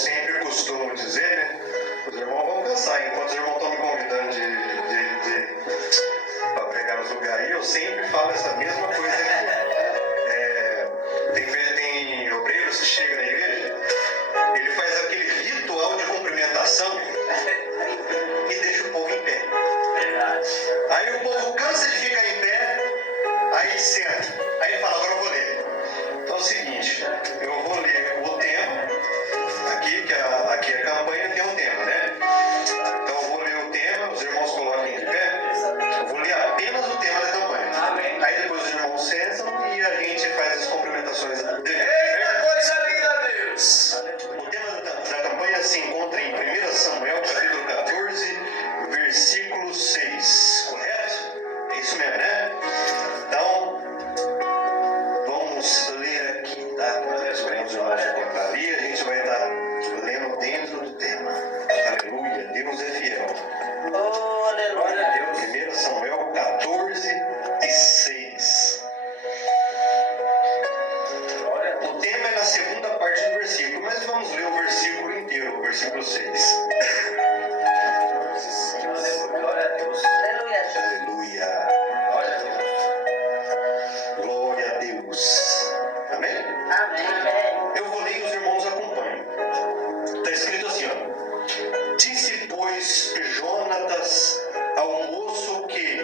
sempre costumo dizer, né? Os irmãos vão cansar, enquanto os irmãos estão me convidando para pregar nos lugares aí, eu sempre falo essa mesma coisa aqui. Tem obreiros que chegam na igreja, ele faz aquele ritual de cumprimentação e deixa o povo em pé. Verdade. Aí o povo cansa de ficar em pé, aí senta. Aí ele fala, agora eu vou ler. Então é o seguinte, eu vou ler o tema, aqui, que aqui a campanha tem um tema, né? Então eu vou ler o tema, os irmãos coloquem de pé, eu vou ler apenas o tema da campanha. Amém. Aí depois os irmãos sentam e a gente faz as cumprimentações dele. Eita, coisa linda, Deus! O tema da campanha se encontra em 1 Samuel, capítulo 14, versículo 6, correto? É isso mesmo, né? Então, vamos ler aqui, tá? Os irmãos encontrar ali, a gente vai estar lendo dentro do tema. Aleluia, Deus é fiel. Oh, aleluia, Deus. 1 Samuel 14 e 6. O tema é na segunda parte do versículo, mas vamos ler o versículo inteiro, o versículo 6. Glória a Deus. Aleluia. Glória a Deus. Glória a Deus. Amém? Amém. Eu vou ler e os irmãos acompanham. Está escrito assim, ó. Disse, pois, Jonatas ao moço que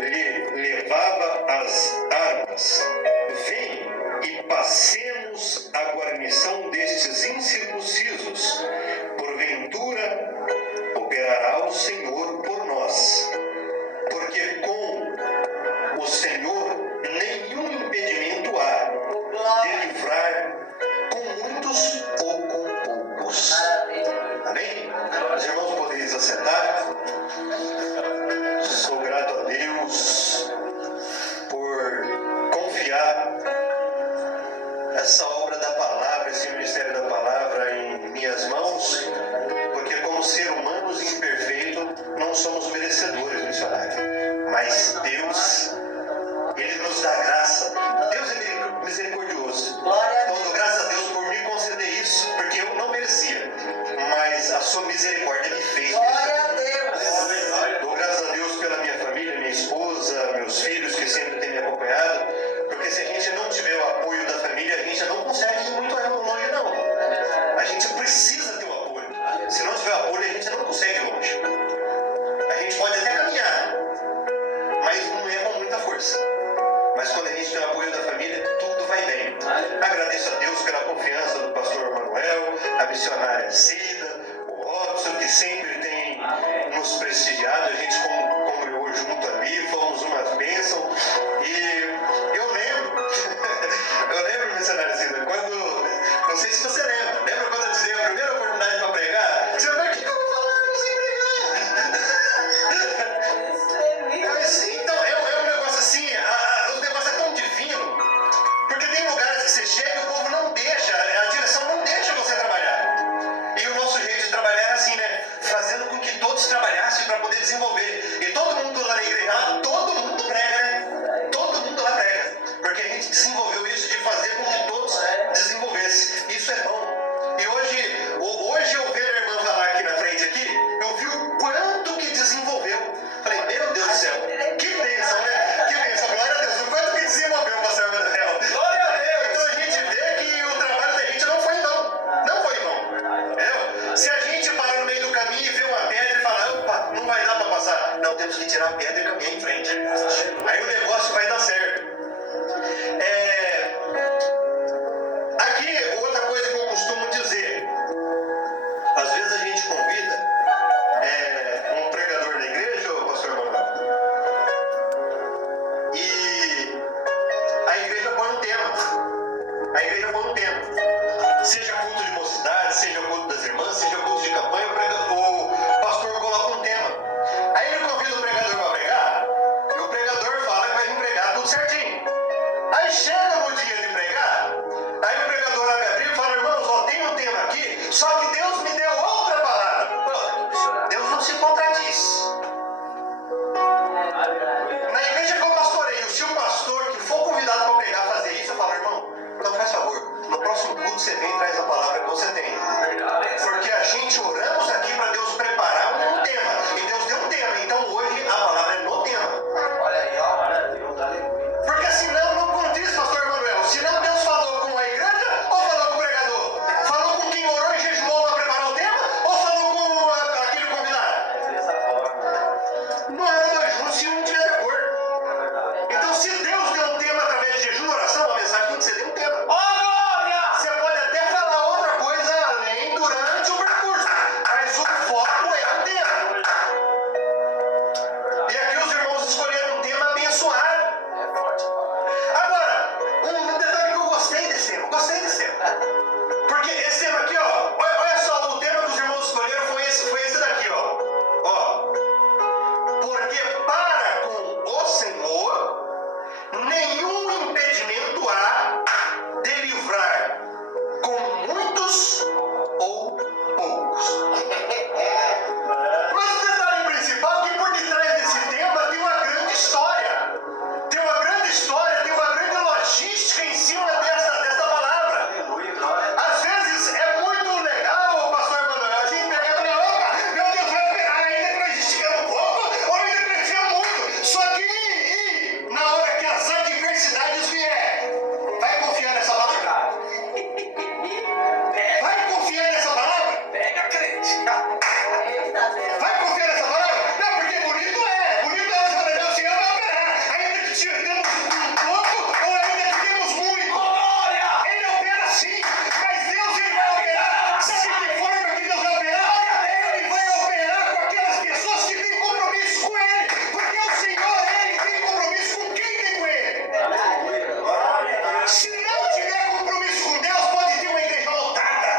lhe levava as armas: vem e passemos a guarnição destes incircuncisos. Porventura operará o Senhor por nós. Porque com o Senhor nenhum impedimento há de livrar com muitos ou com poucos. Amém? Os irmãos podem se assentar. Sou grato a Deus por confiar essa obra da palavra, esse ministério da palavra em minhas mãos, porque como ser humanos imperfeitos não somos merecedores, missionário. Mas Deus, Ele nos dá graça. Deus é misericordioso. Então dou graças a Deus por me conceder isso, porque eu não merecia. Mas a sua misericórdia me fez merecer. Dou graças a Deus pela minha família, minha esposa, meus filhos que sempre têm me acompanhado, porque se a gente não tiver o apoio da família, a gente não consegue ir muito longe, não. A gente precisa ter o apoio. Se não tiver apoio, a gente não consegue ir longe. A gente pode até caminhar, mas não é com muita força. Mas quando a gente tem o apoio da família, tudo vai bem. Agradeço a Deus pela confiança do pastor Manuel, a missionária Cida, o Robson, que sempre tem nos prestigiado. A gente congregou junto ali, fomos umas bênçãos. E eu lembro, missionária Cida, quando, não sei se você lembra quando eu te dei a primeira oportunidade para pregar? Você vai, o que eu vou falar sem pregar? Então, é um negócio assim, o negócio é tão divino, porque tem lugares que você chega e o povo não deixa, a direção não deixa você trabalhar. E o nosso jeito de trabalhar é assim, né? Fazendo com que todos trabalhassem para poder desenvolver. E todo mundo lá na igreja, todo mundo prega, né? Todo mundo lá prega. Porque a gente desenvolveu isso de fazer com que todos desenvolvessem. Isso é bom. E hoje eu ver a irmã falar aqui na frente aqui, eu vi o quanto que desenvolveu. Falei, meu Deus do céu, que bênção, né? Que bênção, glória a Deus. O quanto que desenvolveu o pastor Manuel. Glória a Deus. Então a gente vê que o trabalho da gente não foi em vão. Não foi em vão. Entendeu? Se a gente para no meio do caminho e vê uma pedra e fala, opa, não vai dar para passar. Não, temos que tirar a pedra e caminhar em frente. Aí o negócio vai dar certo. Aqui, outra coisa que eu costumo dizer. Às vezes a gente convida um pregador da igreja, o pastor Manuel, e a igreja põe um tema. A igreja põe um tema. Seja culto de mocidade, seja culto das irmãs, seja culto de campanha, o pastor coloca um tema. Aí ele convida o pregador para pregar, e o pregador fala que vai vir pregar tudo certinho. Aí chega no dia de pregar, aí o pregador abre a Bíblia e fala, irmãos, ó, tem um tema aqui, só que Deus me deu outra palavra. Pô, Deus não se contradiz. Na igreja que eu pastoreio, se o pastor que for convidado para pregar fazer isso, eu falo, irmão, então faz favor, no próximo culto você vem e traz a palavra que você tem. gente oramos aqui para Deus preparar um tema. E Deus deu um tema. Então hoje a palavra é no tema. Olha aí, ó. Glória a Deus, aleluia. Porque senão não condiz, pastor Manuel. Senão Deus falou com a igreja ou falou com o pregador? Falou com quem orou e jejuou para preparar o tema? Ou falou com aquele convidado? Dessa forma. Não era dois juntos se um tiver de acordo. É verdade. Então se Deus deu um tema através de jejum e oração, a mensagem tem que ser de um tema. Ó, glória! Você pode até falar outra coisa além durante o percurso, mas o foco é o tema. E aqui os irmãos escolheram um tema abençoado. É forte a palavra. Agora, um detalhe que eu gostei desse tema. Porque esse tema aqui, ó, olha só, o tema que os irmãos escolheram foi esse daqui, ó. Ó. Porque para com o Senhor, nenhum impedimento há de livrar com muitos ou poucos. Mas o detalhe principal é que por detrás desse tema tem uma grande história. Tem uma grande logística em cima desta palavra. Aleluia, glória. Às vezes é muito legal, pastor Emanuel, a gente pegar e falar, opa, meu Deus, vai operar ainda que nós esticamos um pouco ou ainda cresceu muito. Só que na hora que as adversidades vier, vai confiar nessa palavra? Vai confiar nessa palavra? Pega, crente. Vai confiar nessa palavra? Não, porque bonito é você falar, o Senhor vai operar, ainda que temos um pouco ou ainda que temos muito. Glória! Ele opera sim, mas Deus ele vai operar. Sabe que forma que Deus vai operar? Ele vai operar com aquelas pessoas que têm compromisso com Ele. Porque o Senhor, Ele tem compromisso com quem tem com Ele. Aleluia, glória a Deus. Se não tiver compromisso com Deus, pode ter uma igreja lotada.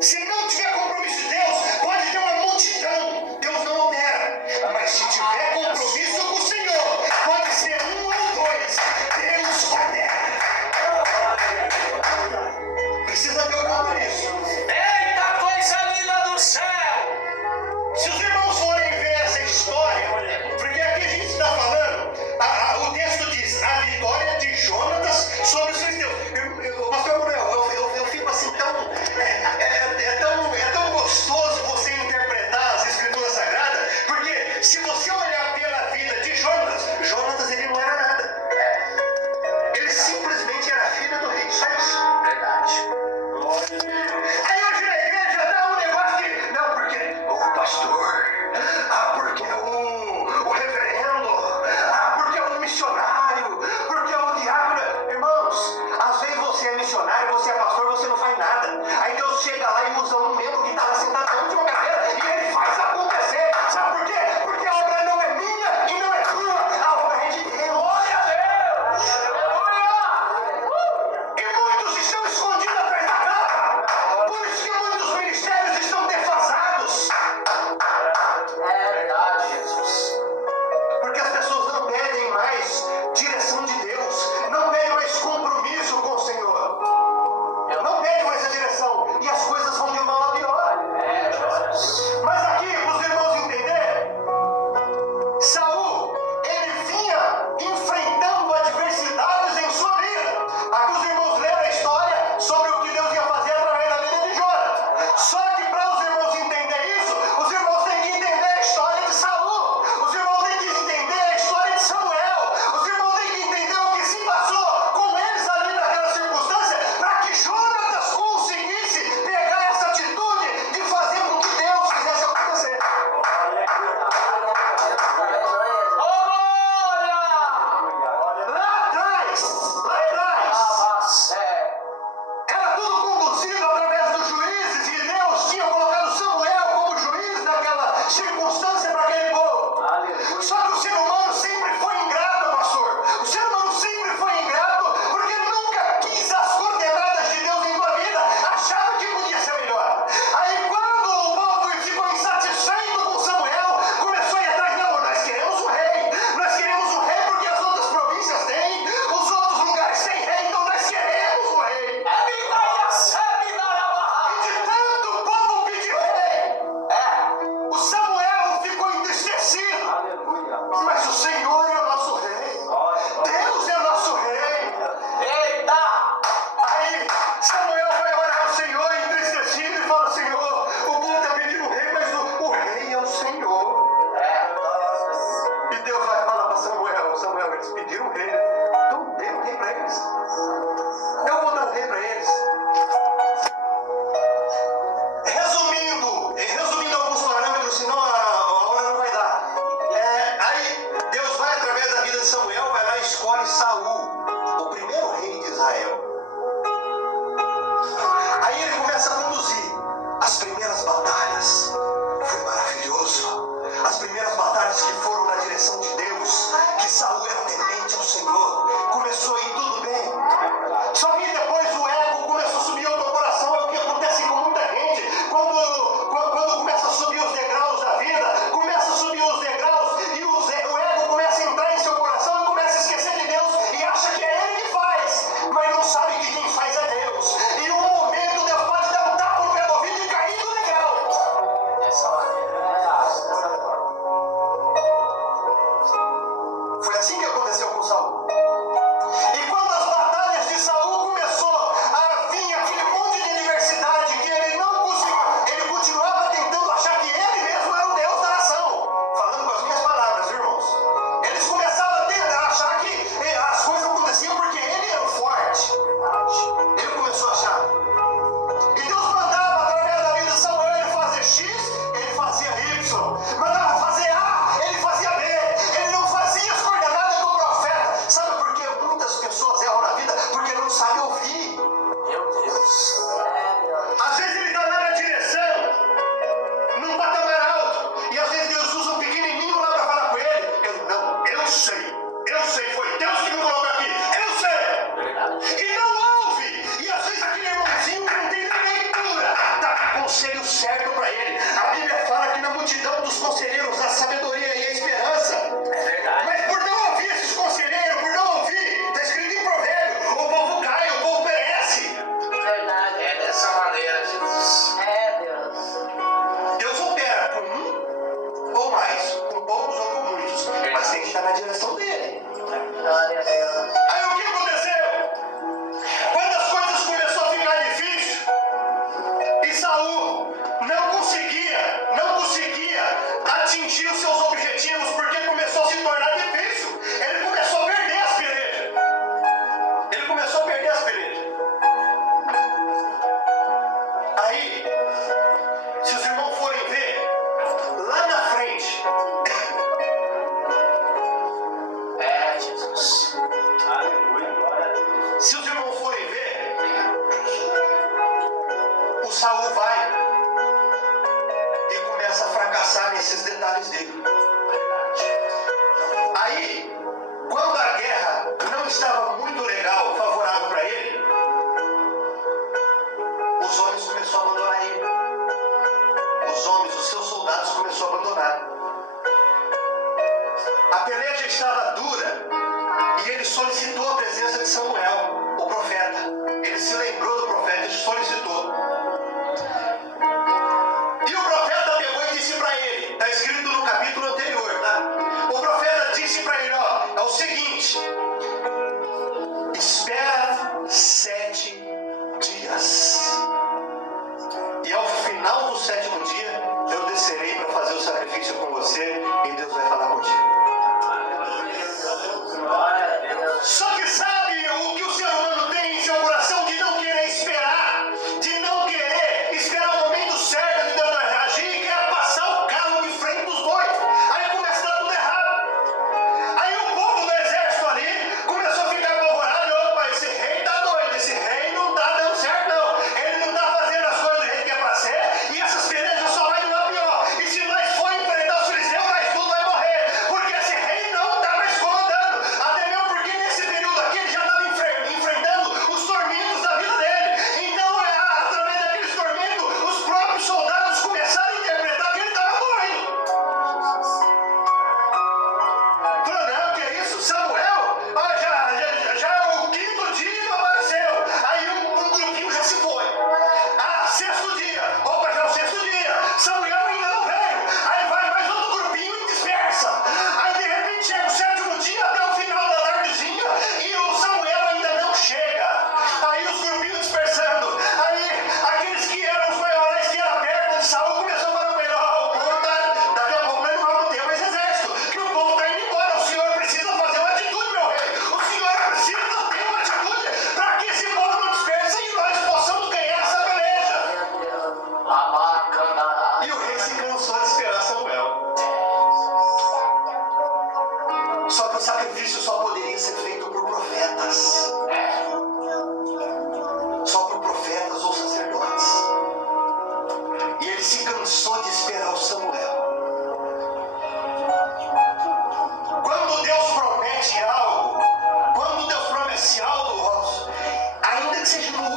Se não tiver compromisso com Deus, pode ter uma multidão. Deus não opera. Mas se tiver compromisso com o Senhor, pode ser um ou dois. Deus opera. Precisa ter o compromisso. Eita coisa linda do céu! Se os irmãos forem ver essa história, porque aqui a gente está falando, o texto diz a vitória de Jonatas sobre os filisteus. Pastor Manuel, eu fico assim tão. É tão gostoso você interpretar as escrituras sagradas, porque se você olhar pela vida de Jonatas ele não era nada. Ele simplesmente era filho do rei, só isso. Verdade. Glória a Deus. Aí hoje na igreja dá um negócio de. Não, porque o pastor. Porque o reverendo. Porque o missionário. Porque o diácono. Irmãos, às vezes você é missionário, você é pastor, você não faz nada. Aí Deus chega lá e usa um membro que estava sentado na última cadeira e ele faz acontecer. Sabe por quê? Porque a obra não é minha e não é tua. A obra é de Deus. Glória a Deus! E muitos estão escondidos atrás da capa. Por isso que muitos ministérios estão defasados. É verdade, Jesus. Porque as pessoas não pedem mais direção de Deus. Não pedem mais compromisso com o Senhor. Não pedem mais a direção. E as coisas vão de mal a pior.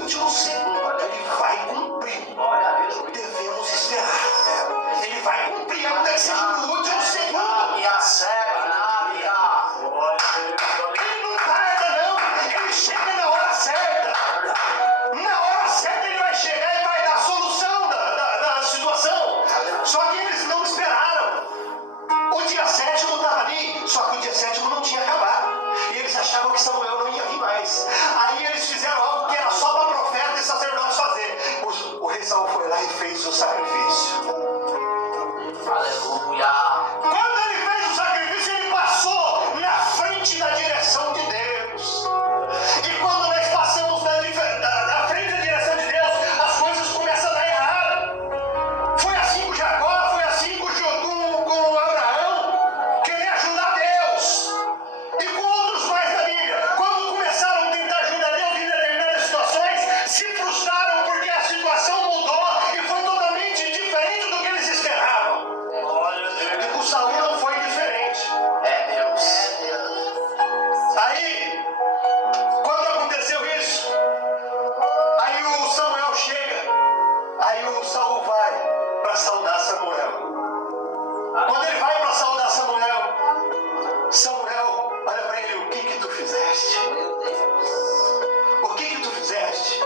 último segundo, ele vai cumprir. Devemos esperar. Ele vai cumprir, ainda que seja no último segundo. E a cega, Ele não tarda, não. Ele chega na hora certa. Na hora certa ele vai chegar e vai dar a solução da situação. Só que eles não esperaram. O dia 7º estava ali, só que o dia 7º não tinha acabado. E eles achavam que Samuel não ia vir mais. Aí eles fizeram algo que era só para profeta e sacerdote fazer. O rei Saul foi lá e fez o sacrifício. aleluia. Quando ele fez o sacrifício, ele passou na frente da direção de Deus. E quando nós passamos na frente da direção de Deus, as coisas começam a dar errado. Foi assim com Jacó, foi assim com Abraão, querer ajudar Deus. E com outros pais da Bíblia, quando começaram a tentar ajudar Deus em determinadas situações, se frustraram porque a situação mudou e foi totalmente diferente do que eles esperavam. E com Saul não foi diferente. É Deus. Aí, quando aconteceu isso, aí o Samuel chega, aí o Saul vai para saudar Samuel. Quando ele vai para saudar Samuel, Samuel olha para ele: o que tu fizeste? O que tu fizeste?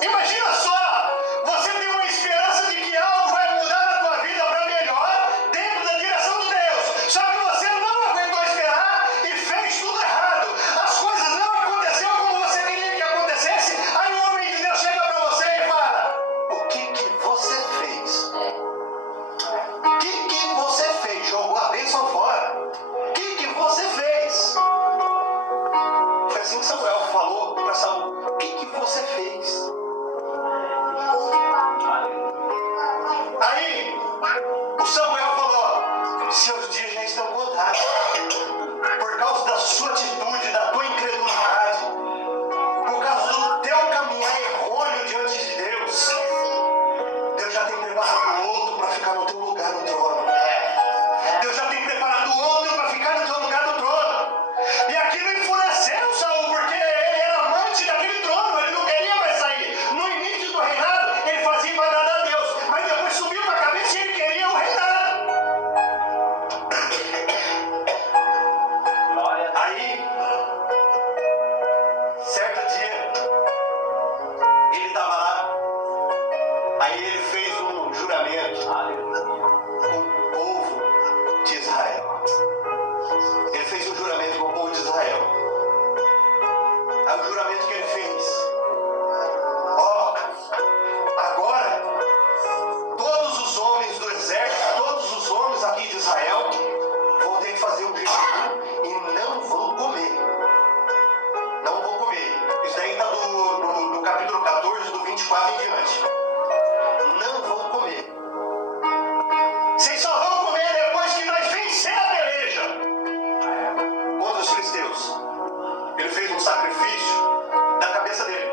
Imagina só, você tem uma esperança de que algo vai mudar na tua vida para melhor dentro da direção de Deus. Só que você não aguentou esperar e fez tudo errado. As coisas não aconteceram como você queria que acontecesse. Aí o homem de Deus chega para você e fala: o que você fez? O que você fez? Jogou a bênção fora. O que você fez? Foi assim que Samuel falou para Saul: o que você fez? Aí o Samuel falou: seus dias já estão contados. Por causa da sua atitude, da tua incredulidade, por causa do teu caminhar errôneo diante de Deus, Deus já tem preparado outro para ficar no teu lugar no trono. Deus já tem preparado outro para ficar no teu lugar no trono. E aquilo enfureceu Saul, porque ele era amante daquele trono, ele não queria mais sair. No início do reinado, ele fazia para agradar a Deus, mas depois subiu para a cabeça e ele queria o reinado. Aí, certo dia, ele estava lá, aí ele fez um juramento com o povo de Israel. Ele fez um juramento com o povo de Israel. Aí o juramento que ele fez: ó, agora todos os homens do exército, todos os homens aqui de Israel vão ter que fazer um jejum e não vão comer. Não vão comer. Isso daí está no capítulo 14, do 24 em diante. Não vão comer. Vocês só vão comer depois que nós vencer a peleja contra os filisteus. Ele fez um sacrifício da cabeça dele.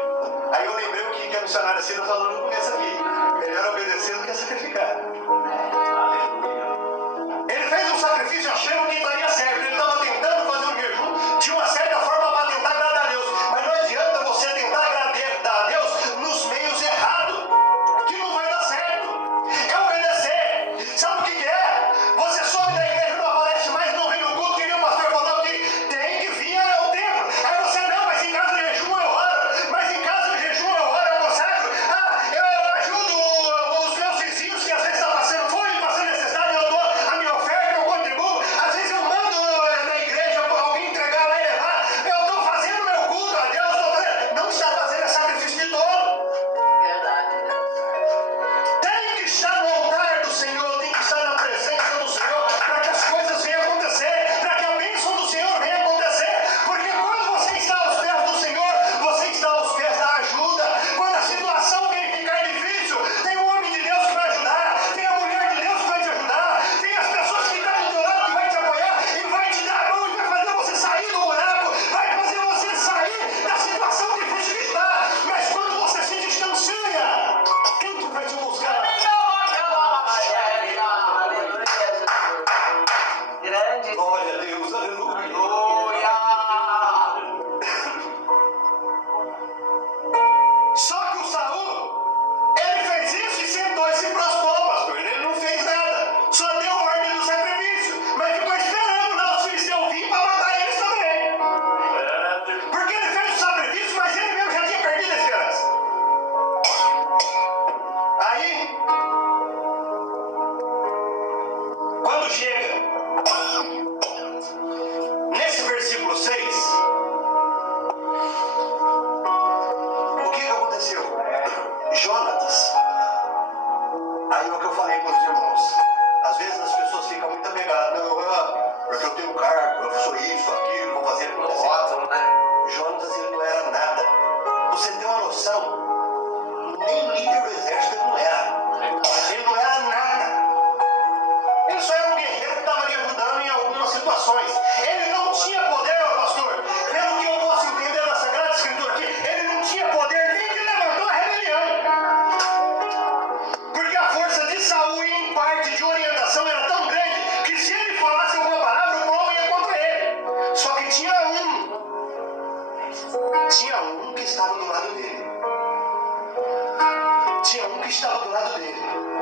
Aí eu lembrei o que a missionária Cida falou no começo aqui: melhor obedecer do que sacrificar. Ele fez um sacrifício achando que estaria certo. Ele estava tentando fazer um jejum de uma certa forma para tentar agradar a Deus. Mas não adianta você tentar agradar a Deus nos meios errados, que não vai dar certo. É obedecer. Sabe o que é? Você sobe da igreja, não aparece mais, não vem no culto, que nem o pastor falou que tem que vir ao templo. Aí você: não, mas em casa de jejum eu oro, mas em casa de jejum eu oro, eu consagro. Eu Aí é o que eu falei para os irmãos. Às vezes as pessoas ficam muito apegadas. Não, porque eu tenho cargo, eu sou isso, aquilo, vou fazer acontecer. Rótulo, né? Jonatas, ele não era nada. Você tem uma noção, nem líder do exército ele não era. Ele não era nada. Ele só era um guerreiro que estava ali ajudando em algumas situações. Ele não tinha poder, meu pastor. Pelo que eu posso entender da Sagrada Escritura aqui, ele não tinha poder nem que levantou a rebelião. Porque a força de Saul, em parte de orientação, era tão grande que se ele falasse alguma palavra, o povo ia contra ele. Só que tinha um que estava do lado dele. Tinha um que estava do lado dele.